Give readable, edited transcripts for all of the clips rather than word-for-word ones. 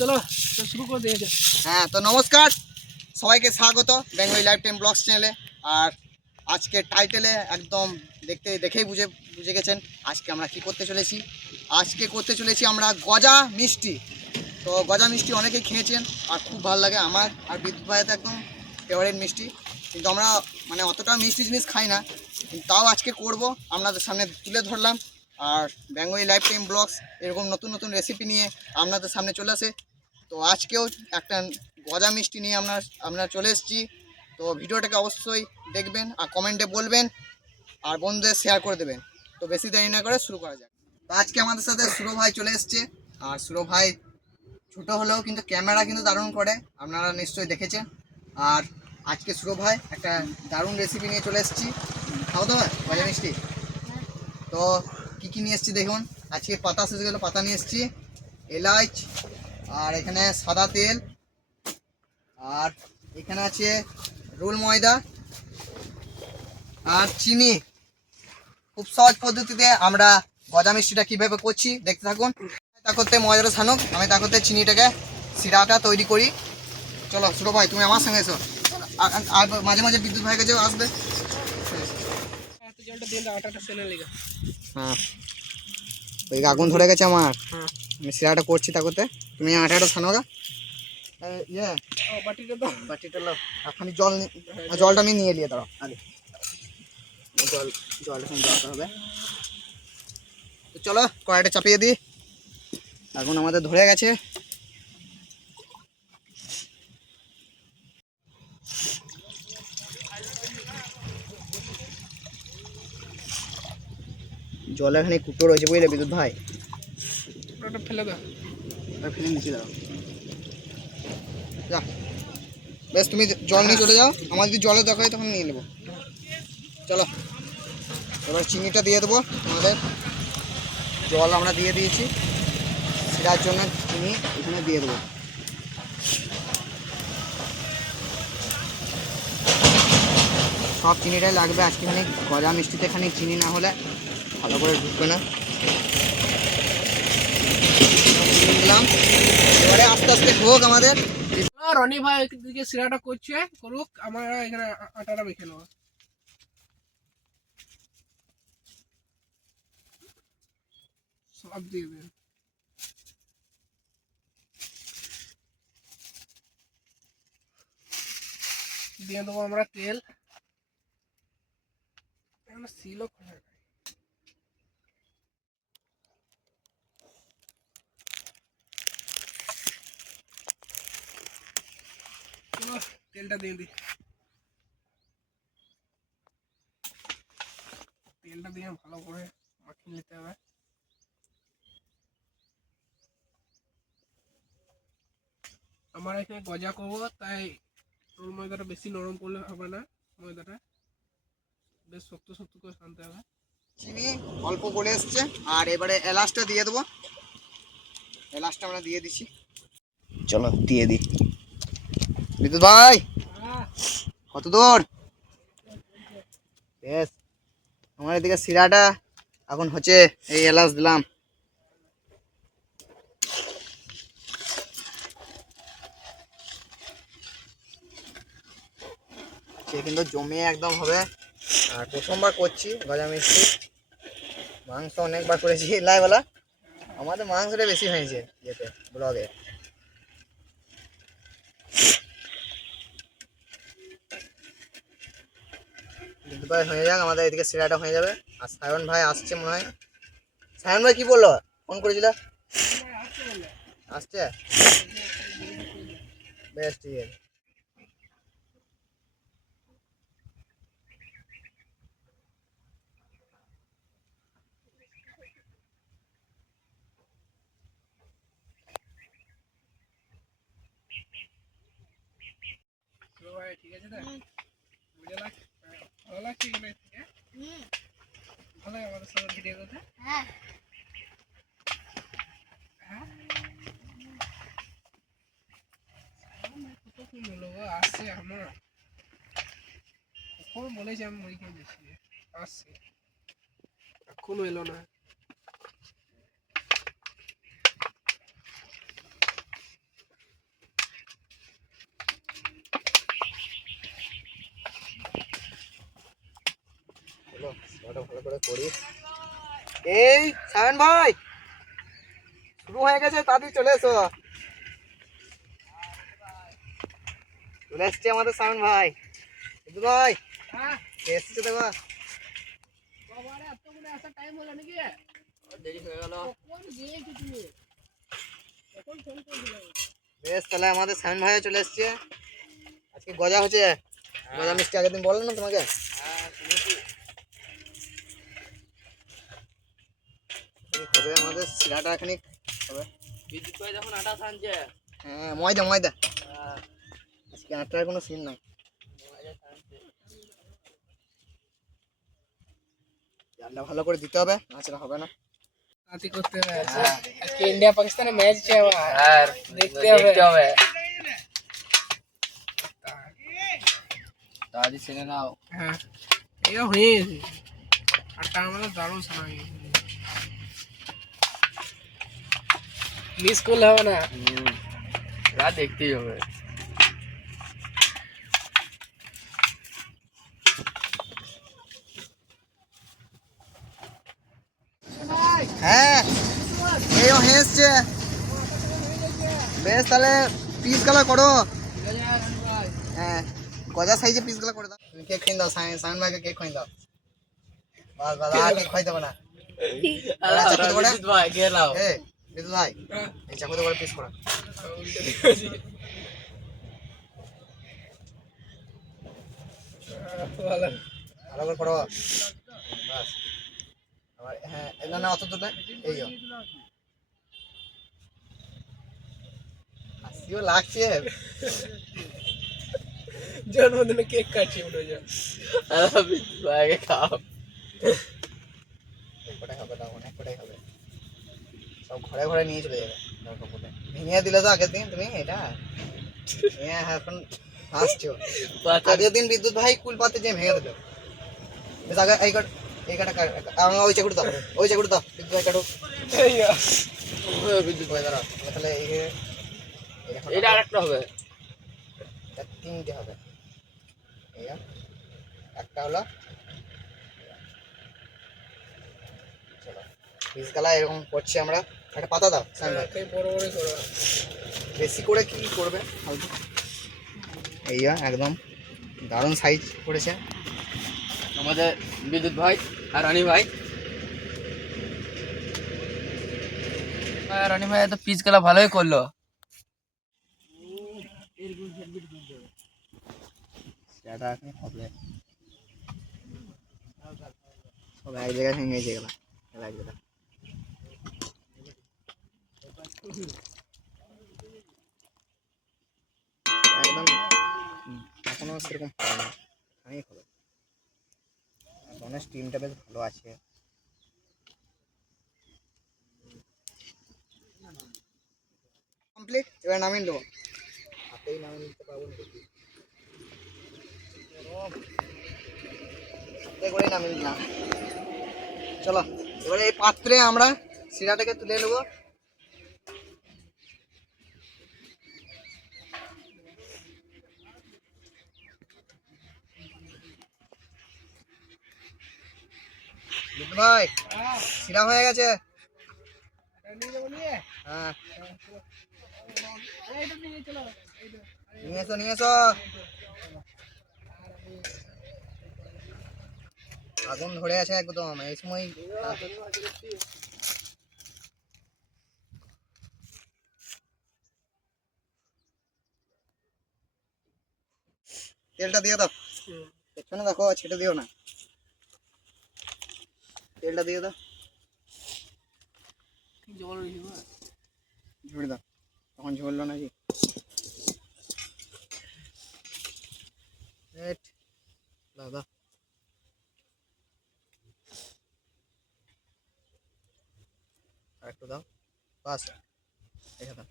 চলো শুরু করে দিয়েছে। হ্যাঁ, তো নমস্কার, সবাইকে স্বাগত বেঙ্গলি লাইফ টাইম ব্লগস চ্যানেলে। আর আজকে টাইটেলে একদম দেখেই বুঝে গেছেন আজকে আমরা কি করতে চলেছি। আজকে করতে চলেছি আমরা গজা মিষ্টি। তো গজা মিষ্টি অনেকেই খেয়েছেন আর খুব ভালো লাগে আমার আর বিদ্যুৎ ভাইয়ের একদম ফেভারিট মিষ্টি। কিন্তু আমরা মানে অতটা মিষ্টি জিনিস খাই না, কিন্তু তাও আজকে করব, আপনাদের সামনে তুলে ধরলাম। আর বেঙ্গলি লাইফ টাইম ব্লগস এরকম নতুন নতুন রেসিপি নিয়ে আপনাদের সামনে চলে আসে। তো আজকেও একটা গজা মিষ্টি নিয়ে আমরা চলে এসেছি। তো ভিডিওটাকে অবশ্যই দেখবেন আর কমেন্টে বলবেন আর বন্ধুদের শেয়ার করে দেবেন। তো বেশি দেরি না করে শুরু করা যাক। তো আজকে আমাদের সাথে সুরো ভাই চলে এসছে। আর সুরো ভাই ছোটো হলেও কিন্তু ক্যামেরা কিন্তু দারুণ করে, আপনারা নিশ্চয়ই দেখেছেন। আর আজকে সুরো ভাই একটা দারুণ রেসিপি নিয়ে চলে এসেছি, খাওয়া দাওয়া গজা মিষ্টি। তো কী নিয়ে এসেছি দেখুন। আজকে পাতা শেষ গেলে পাতা নিয়ে এসেছি, এলাচ, আর এখানে সাদা তেল, আর এখানে আছে রোল ময়দা আর চিনি। খুব সহজ পদ্ধতিতে আমরা গজা মিষ্টিটা কীভাবে করছি দেখতে থাকুন। তা করতে ময়দাটা ছানুক, আমি তা করতে চিনিটাকে সিরাটা তৈরি করি। চলো সুরো ভাই, তুমি আমার সঙ্গে এসো। আর মাঝে মাঝে বিদ্যুৎ ভাইয়ের কাছেও আসবে। হ্যাঁ, ওই আগুন ধরে গেছে আমার, আমি সিরাটা করছি। তা করতে তুমি আটাটা ছানো গা। ইয়ে বাটিটা লো, এখনই জলটা আমি নিয়ে নিয়ে দাঁড়াও আগে। জল এখন দরকার হবে। তো চলো কড়াইটা চাপিয়ে দিই, আগুন আমাদের ধরে গেছে। জল এখানে কুটো রয়েছে বুঝলে বিদ্যুৎ ভাই, ফেলে দাও, ফেলে নিচে দাও। যা বেশ, তুমি জল নিয়ে চলে যাও, আমার যদি জলের দরকার হয় তখন নিয়ে নেবো। চলো এবার চিনিটা দিয়ে দেবো আমাদের। জল আমরা দিয়ে দিয়েছি, সেটার জন্য চিনি এখানে দিয়ে দেবো। সব চিনিটাই লাগবে আজকে, খানিক গজা মিষ্টিতে খানিক চিনি না হলে ভালো করে ঢুকবে না। দিলাম, এবারে আস্তে আস্তে হোক আমাদের। রনি ভাই দিকে সিরাটা করছে, করুক, আমরা এখানে আটাটা মেখে নেবো। সব দিয়ে দেন, দিয়ে দেবো আমরা তেল। সিলও তেলটা দিয়ে দিই, তেলটা দিয়ে ভালো করে মাখিয়ে নিতে হবে। আমার এখানে গজা করবো, তাই রোল ময়দাটা বেশি নরম করলে হবে না, ময়দাটা বেশ শক্ত শক্ত করে টানতে হবে। চিনি অল্প করে এসছে, আর এবারে এলাচটা দিয়ে দেবো। এলাচটা আমরা দিয়ে দিচ্ছি, চলো দিয়ে দিই। বিদ্যুৎ ভাই কত দূর? বেশ, আমার এদিকে সিরাটা এখন হচ্ছে, এই এলাচ দিলাম। সে কিন্তু জমিয়ে একদম হবে। আর প্রথমবার করছি গজা মিষ্টি, মাংস অনেকবার করেছি লাইবেলা, আমাদের মাংসটা বেশি হয়েছে ইয়েতে ব্লগে। বিদ্যুৎ ভাই হয়ে যাক, আমাদের এদিকে সিরাটা হয়ে যাবে। আর সায়ন ভাই আসছে মনে হয়। সায়ন ভাই কি বললো, ফোন করেছিল? আসছে, বেশ ঠিক আছে। ভাই ঠিক আছে তো মজা লাগছে ভালো লাগছে কি না ভালো আমাদের সঙ্গে ভিডিও করতে হ্যাঁ কতক্ষণ হলো গো আসছে আমার কখন বলেছি আমি মুড়ি খেয়ে দিচ্ছি আসছে এখনো এলো না ভালো করে করি এই সায়ন ভাই শুরু হয়ে গেছে তাড়াতাড়ি চলে এসো চলে এসছে আমাদের সায়ন ভাই বুঝু ভাই হ্যাঁ এসছে দেখো বাবারে এত মনে আসার টাইম হলো নাকি দেরি হয়ে গেল কখন গিয়েছো তুমি কখন ফোন করেছিলে বেশ তাহলে আমাদের সায়ন ভাইও চলে এসছে আজকে গজা হচ্ছে গজা মিষ্টি আগের দিন বললাম না তোমাকে হ্যাঁ শুনেছি হবে আমাদের শিরাটা খানিক হবে বিদ্যুৎ ভাই যখন আটা ছানছে হ্যাঁ ময়দা আজকে আটার কোনো সিন নাই জালটা ভালো করে দিতে হবে নাচলে হবে না আতি করতে হবে আজকে ইন্ডিয়া পাকিস্তানের ম্যাচ আছে আমার আর দেখতে হবে তাড়াতাড়ি ছেড়ে নাও হ্যাঁ এটা হয়েছে আটটা আমাদের দারুণ শোনা গেছে মিস করলে হবে না রাত দেখতেই হবে হ্যাঁ এইও হেসছে বেশ তাহলে পিসগুলো করো হ্যাঁ গজা সাইজে পিসগুলো করে দাও তুমি কেক খাই দাও সায়ন ভাইকে কেক খাই দাও বাস বাস আর কেক খাই দেবো না ভাই গেলাও এই বিদ্যুৎ ভাই এই চাকুতে করে পিস করো ভালো করে করো বাস আমার হ্যাঁ না অত দূর এই হাসিও লাগছে জন্মদিনে কেক কাটছি মনে হয় ভাইকে খাও কটাই হবে না অনেক কটাই হবে সব ঘরে ঘরে নিয়ে চলে যাবে ভেঙে দিলে তো আগের দিন তুমি এটা এখন হাসছো আগের দিন বিদ্যুৎ ভাই কুল পাতে যে ভেঙে দিল বেশ আগে এই কাটা ওই চাকুটা দাও বিদ্যুৎ ভাই কাটো বিদ্যুৎ ভাই দাঁড়া তাহলে এটা আরেকটা হবে তিনটে হবে একটা হলো চলো পিসগালা এরকম করছি আমরা একটা পাতা দাও বড় বড় করো বেশি করে কি করবে ফালতু এই একদম দারুণ সাইজ করেছে আমাদের বিদ্যুৎ ভাই আর রানী ভাই রানী ভাই তো পিস গুলা ভালোই করলো হবে সব এক জায়গায় ভেঙে গেল এক জায়গায় একদম এখনো সেরকম হবে না আমি হবে গণেশ টিমটা বেশ ভালো আছে কমপ্লিট এবার নামিয়ে দেবো হাতেই নামিয়ে দিতে পারবো না হাতে করে নামিয়ে দিলাম চলো এবারে এই পাত্রে আমরা শিরাটাকে তুলে নেবো ভাই শিরা হয়ে গেছে হ্যাঁ নিয়ে এসো আগুন ধরে আছে একদম এই সময় তেলটা দিয়ে দাও পেছনে দেখো ছেটে দিও না তেলটা দিয়ে দাও ঝুড়ি দাও তখন ঝুললো নাকি তো দাও বাস এটা দাও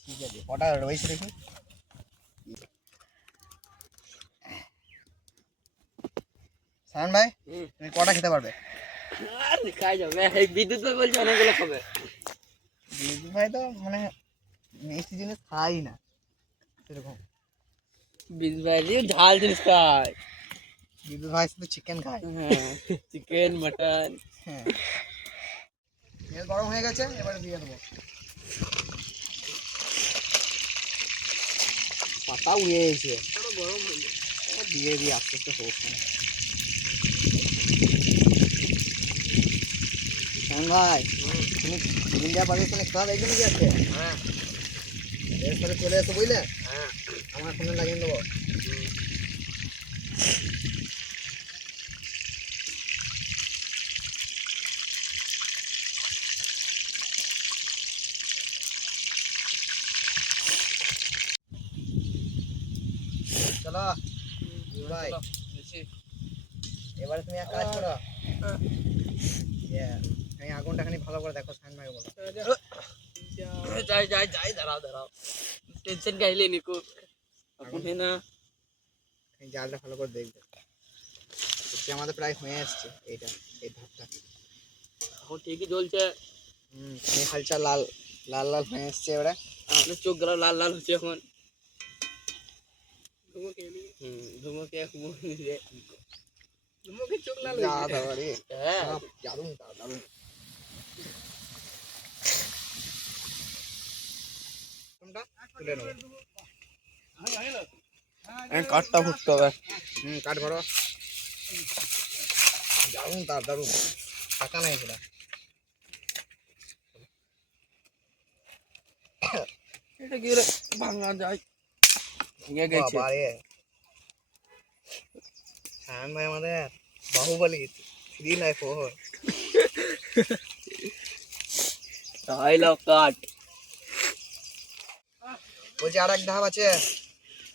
ঠিক আছে কটা রয়েছে দেখি সায়ন ভাই তুমি কটা খেতে পারবে আর খাই যাবে এই বিদ্যুৎ ভাই বলছে অনেকগুলো খাবে বিদ্যুৎ ভাই তো মানে মিষ্টি জিনিস খাই না সেরকম বিদ্যুৎ ভাই যে ঝাল জিনিস খায় বিদ্যুৎ ভাই শুধু চিকেন খায় হ্যাঁ চিকেন মটন হ্যাঁ তেল গরম হয়ে গেছে এবারে দিয়ে দেবো পাতা উড়ে গেছে গরম হয়ে যায়। দিয়ে দিয়ে আস্তে আস্তে হোক শান ভাই তুমি ইন্ডিয়া পাকিস্তানে খেলা দেখবে নাকি আজকে হ্যাঁ এর সাথে চলে এসো বুঝলে হ্যাঁ আমার ফোনে লাগিয়ে দেবো চলো ভাই চলো, বেশি। এবারে তুমি এক কাজ করো হ্যাঁ। আমি আগুনটা খানি ভালো করে দেখো শান ভাই বলো যাই যাই যাই দাঁড়াও দাঁড়াও টেনশন গাইলে নিকো এখন হে না এই জালটা ভালো করে দেখবে এটা আমাদের প্রায় হয়ে আসছে এইটা এই ধাপটা এখন ঠিকই জ্বলছে এই হালকা লাল লাল লাল হয়ে আসছে এবারে আমাদের চোখ গেল লাল লাল হচ্ছে এখন ধুমো খেয়ে নিবি। ধুমোকে ঘুমোকে ধুমোকে চোখ লাল যা হয়ে যায়। দাও রে হ্যাঁ দারুণ দারুণ তুলে নেবো কাঠটা ফুটতে হবে কাঠ ভরো দারুণ দারুণ টাকা নাই সেটা এটা কি রে ভাঙা যায় ভেঙে গেছে বাবারে শায়ন ভাই আমাদের বাহুবলী 3 নাই 4 তাই লাও কাট বলছি আর এক ধাপ আছে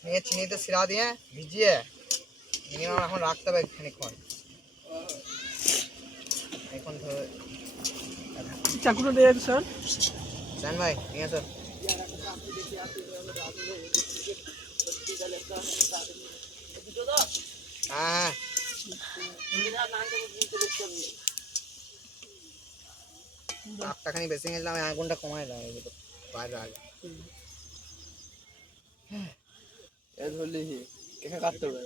নিয়ে চিনিতে সিরা দিয়ে ভিজিয়ে মিনিমাম এখন রাখতে হবে খানিকক্ষণ এখন ধরো চাকুটা দিয়ে দে স্যার শায়ন ভাই নিয়ে আসো হ্যাঁ তাপটা খানি বেশি গেছিলাম আগুনটা কমাই দাও এগুলো বাইরে আগে এ ধরলি কে কাটতে হবে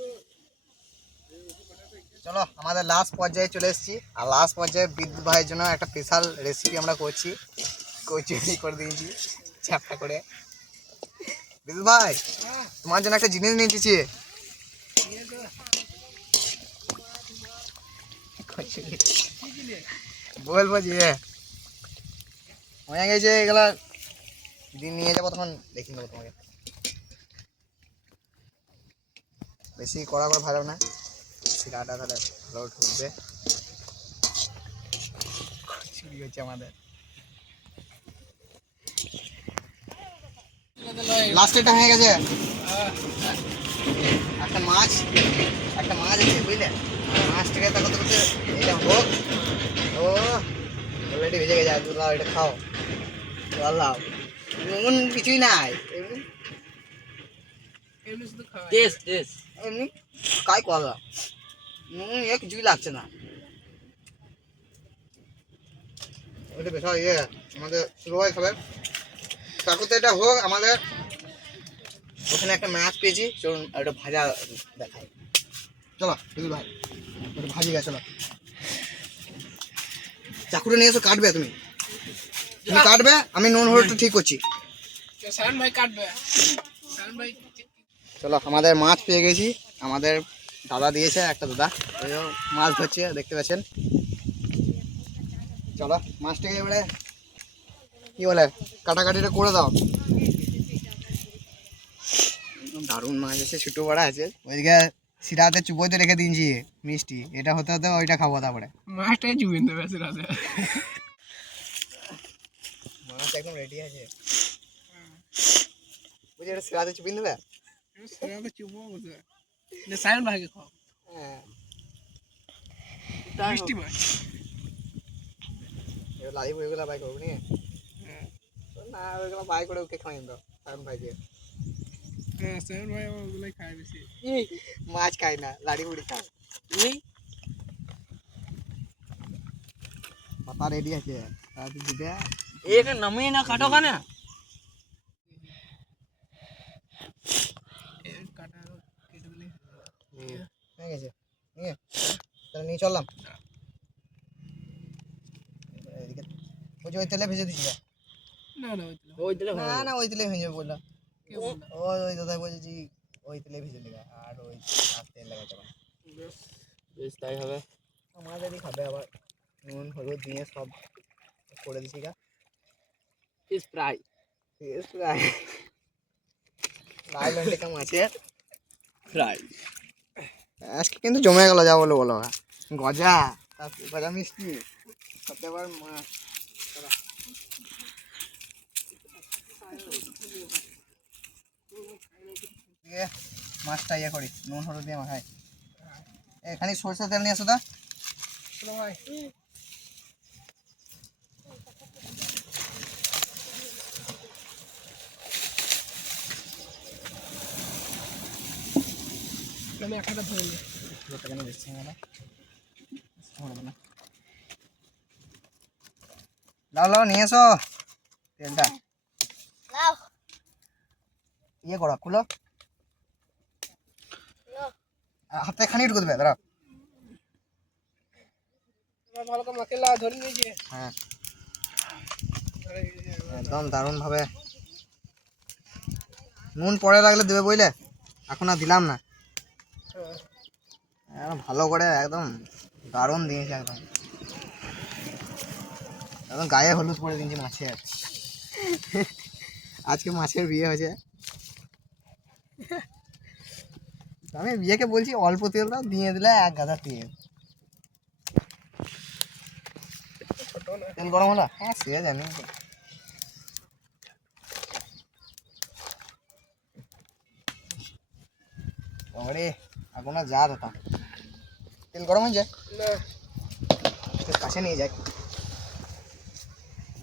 চলো আমাদের লাস্ট পর্যায়ে চলে এসেছি আর লাস্ট পর্যায়ে বিদ্যুৎ ভাইয়ের জন্য একটা স্পেশাল রেসিপি আমরা করছি কচুরি করে দিয়েছি চ্যাপটা করে বিদ্যুৎ ভাই তোমার জন্য একটা জিনিস নিয়ে এসেছি কচুরি বলবো যে হয়ে গেছে এগুলা দিন নিয়ে যাবো তখন দেখিয়ে দেবো তোমাকে বেশি কড়া করে ভালো না সিরাটা তাহলে ভালো ঢুকবে চুরি হচ্ছে আমাদের লাস্টেরটা হয়ে গেছে একটা মাছ আছে বুঝলে মাছটাকে তা করতে করতে এটা হোক ও অলরেডি ভেজে গেছে লাও এটা খাও লাও এমন কিছুই নাই এমনি শুধু খাওয়া টেস্ট টেস্ট এমনি কাই কলা এক কিছুই লাগছে না ওইটা বেশ ইয়ে আমাদের শুরু হয় খাবার কাকুতে এটা হোক আমাদের ওখানে একটা মাছ পেয়েছি চলুন একটা ভাজা দেখাই চলো দিদি ভাই ওটা ভাজি গেছে চলো চাকুটা নিয়ে এসো কাটবে তুমি তুমি কাটবে আমি নুন হলুদটা ঠিক করছি শায়ন ভাই কাটবে শায়ন ভাই চলো আমাদের মাছ পেয়ে গেছি আমাদের দাদা দিয়েছে একটা দাদা ওইও মাছ ধরছে দেখতে পাচ্ছেন চলো মাছটাকে এবারে কি বলে কাটাকাটিটা করে দাও দারুণ মাছ আছে ছোটো বড় আছে ওইদিকে সিরাতে চুপোইতে রেখে দিয়েছি মিষ্টি এটা হতে হতে ওইটা খাবো তারপরে মাছটাই চুবিন দেবে রাতে মাছ একদম রেডি আছে বুঝলি এটা সিরাতে চুপিয়ে দেবে চুবো বুঝবে শায়ন ভাইকে খাও হ্যাঁ তাই মিষ্টি মাছ এবার লালি ওইগুলো বাই করবো নি হ্যাঁ না ওইগুলো বাই করে ওকে খাওয়াই দাও সায়ন ভাই দিয়ে হ্যাঁ সায়ন ভাই আমার ওগুলোই খায় বেশি এই মাছ খাই না লাড়ি বুড়ি খায় এই পাতা রেডি আছে তাড়াতাড়ি দিবে এটা নামিয়ে না কাটো কানা এর কাটা কেটে দিলে হয়ে গেছে নিয়ে তাহলে নিয়ে চললাম এদিকে ওই যে ওই তেলে ভেজে দিচ্ছি না না ওই তো ওই দিলে না না ওই তেলে ভেজে বললাম কে বললো ওই ওই দাদা বলছি ওই তেলে ভেজে নেবে আর ওই আর তেল লাগাতে হবে বেশ বেশ তাই হবে আমাদেরই খাবে আবার নুন হলুদ দিয়ে সব করে দিছি গা ফিশ ফ্রাই লাইলন টেকা মাছের ফ্রাই আজকে কিন্তু জমে গেল যা বলো বলো গজা তারপর গজা মিষ্টি সাথে আবার মাছ দিয়ে মাছটা ইয়ে করি নুন হলুদ দিয়ে মাখাই এখানে সরষের তেল নিয়ে আসো দা চলো ভাই আমি একটা ধরে নিই কেন বেশি হয়ে গেল লাও লাও নিয়ে এসো তেলটা ইয়ে করো খুলো হাতে খানি ঢুকে দেবে দাঁড়া আমার ভালো করে মাকে লা ধরে নিয়েছে হ্যাঁ ধরে নিয়েছে। একদম দারুণ ভাবে নুন পরে লাগলে দেবে বুঝলে এখন আর দিলাম না হ্যাঁ। একদম ভালো করে একদম দারুণ দিয়েছে একদম একদম গায়ে হলুদ করে দিয়েছে মাছের আজকে মাছের বিয়ে হয়েছে আমি বিয়েকে বলছি অল্প তেল দাও দিয়ে দিলে এক গাদা তেল ছোট না তেল গরম হলো হ্যাঁ সে জানি ওরে আগুন আর যা দাতা তেল গরম হয়ে যায় না একটু কাছে নিয়ে যাই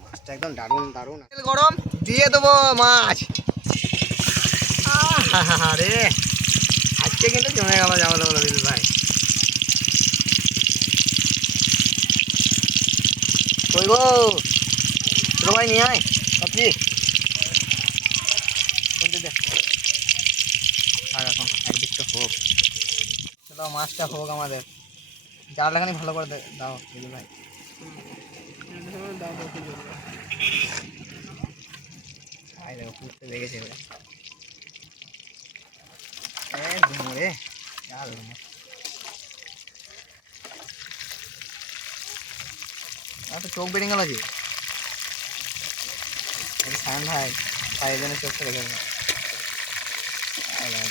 মাছটা একদম দারুণ দারুণ তেল গরম দিয়ে দেবো মাছ আরে আজকে কিন্তু জমে গেল যাবো বলো বিল ভাই কই গো ছোটো ভাই নিয়ে আয় সবজি আর এখন একদিকটা হোক চলো মাছটা হোক আমাদের জাল লাগানি ভালো করে দাও বিল ভাই দাও একটু জল দাও। আই দেখো পুষতে দেখেছে এবার ঘুমরে জাল তো চোখ বেরিয়ে গেল যে সায়ন ভাই তাই জন্য চোখটা দেখে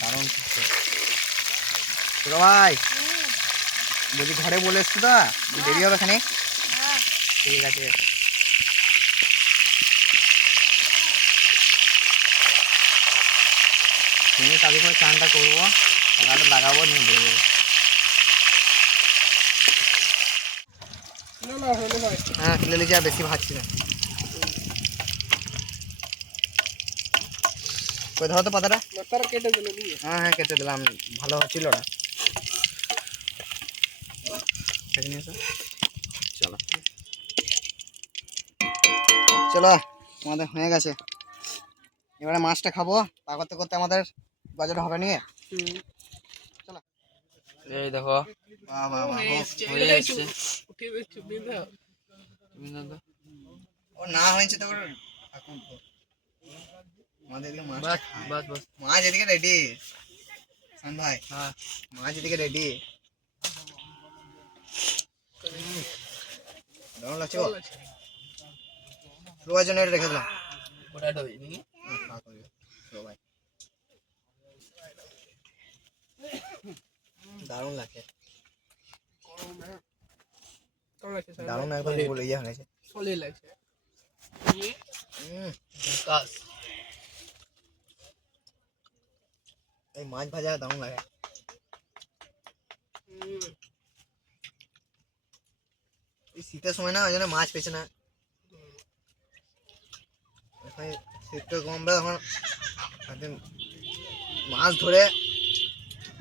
দারুণ শিখছে ছোটো ভাই যদি ঘরে বলে এসছো তো দেরি হবে এখানে ঠিক আছে তুমি তাদের করে চানটা করবো সকালে লাগাবো নিয়ে দেবো না না হলে ভাই হ্যাঁ তুলে লিখে আর বেশি ভাজছি না কই ধরো তো পাতাটা মাথাটা কেটে দিলে দিয়ে হ্যাঁ হ্যাঁ কেটে দিলাম ভালো হচ্ছিল না নিয়ে এসো চলো চলো আমাদের হয়ে গেছে এবারে মাছটা খাবো তা করতে করতে আমাদের বাজারটা হবে নিয়ে এই দেখো বাহ বাহ বাহ হয়ে এসছে উঠে বেশ চুপি দাও তুমি দাদা ও না হয়েছে তো ওর এখন তো আমাদের এদিকে মাছটা বাস খায়। বাস বাস মাছ এদিকে রেডি সান ভাই হ্যাঁ মাছ এদিকে রেডি দারুণ লাগছে গো রোয়ার জন্য এটা রেখে দিলাম ওটা ঢোই নাকি ভাই দারুণ লাগছে গরম না কেমন লাগছে স্যার দারুণ একদম বলে ইয়ে হয়েছে সলিড লাগছে কাজ এই মাছ ভাজা দারুণ লাগে এই শীতের সময় না ওই জন্য মাছ পেছে না। এখন শীতটা কমবে তখন একদিন মাছ ধরে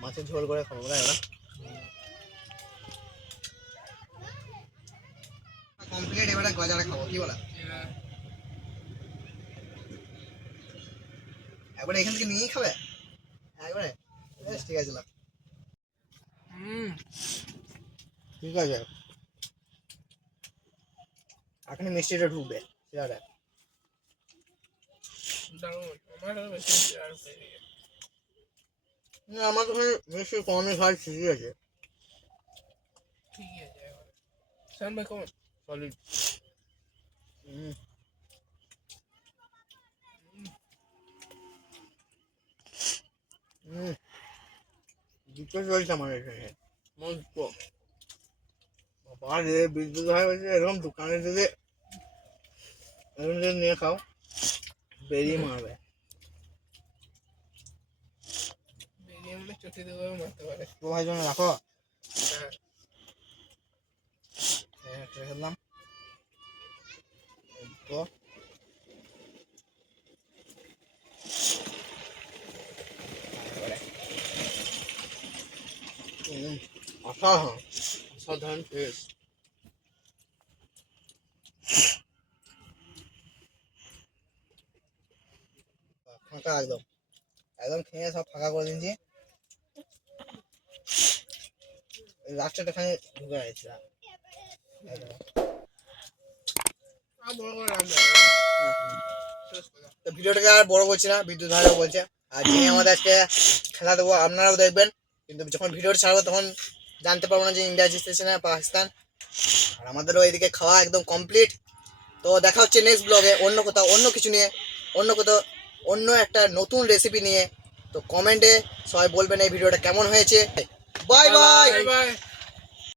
মাছের ঝোল করে খাবো না এবার। কমপ্লিট, এবারে গজাটা খাবো, কি বলা? একবারে এখান থেকে নিয়েই খাবে একবারে? বেশ, ঠিক আছে, ঠিক আছে। এখন মিষ্টিটা ঢুকবে সেটা। আমার তো মিষ্টি কমই খাই, ঠিকই আছে। ঠিকই আছে। শান ভাই কেমন? সলিড। দুটো চলছে আমার এখানে মস্ত। বাবা রে, বিদ্যুৎ হয়ে গেছে এরকম দোকানে যদি এরকম যদি নিয়ে খাও বেরিয়ে মারবে। বেরিয়ে মানে চোখে দেবো মারতে পারে। তো ভাই জন্য রাখো। হ্যাঁ, খেলাম তো অসাধারণ অসাধারণ টেস্ট। ফাঁকা একদম একদম খেয়ে সব ফাঁকা করে দিয়েছি। লাস্টটা খানি ঢুকে গেছে। আর বড় করে রাখবে। তো ভিডিওটাকে আর বড় করছি না, বিদ্যুৎ ভাইও বলছে আর যিনি আমাদের আজকে খেলা দেবো আপনারাও দেখবেন, কিন্তু যখন ভিডিওটা ছাড়বো তখন জানতে পারবো না যে ইন্ডিয়া জিতেছে না পাকিস্তান। আর আমাদেরও এদিকে খাওয়া একদম কমপ্লিট। তো দেখা হচ্ছে নেক্সট ব্লগে অন্য কোথাও অন্য কিছু নিয়ে, অন্য কোথাও অন্য একটা নতুন রেসিপি নিয়ে। তো কমেন্টে সবাই বলবেন এই ভিডিওটা কেমন হয়েছে। Bye bye. বাই।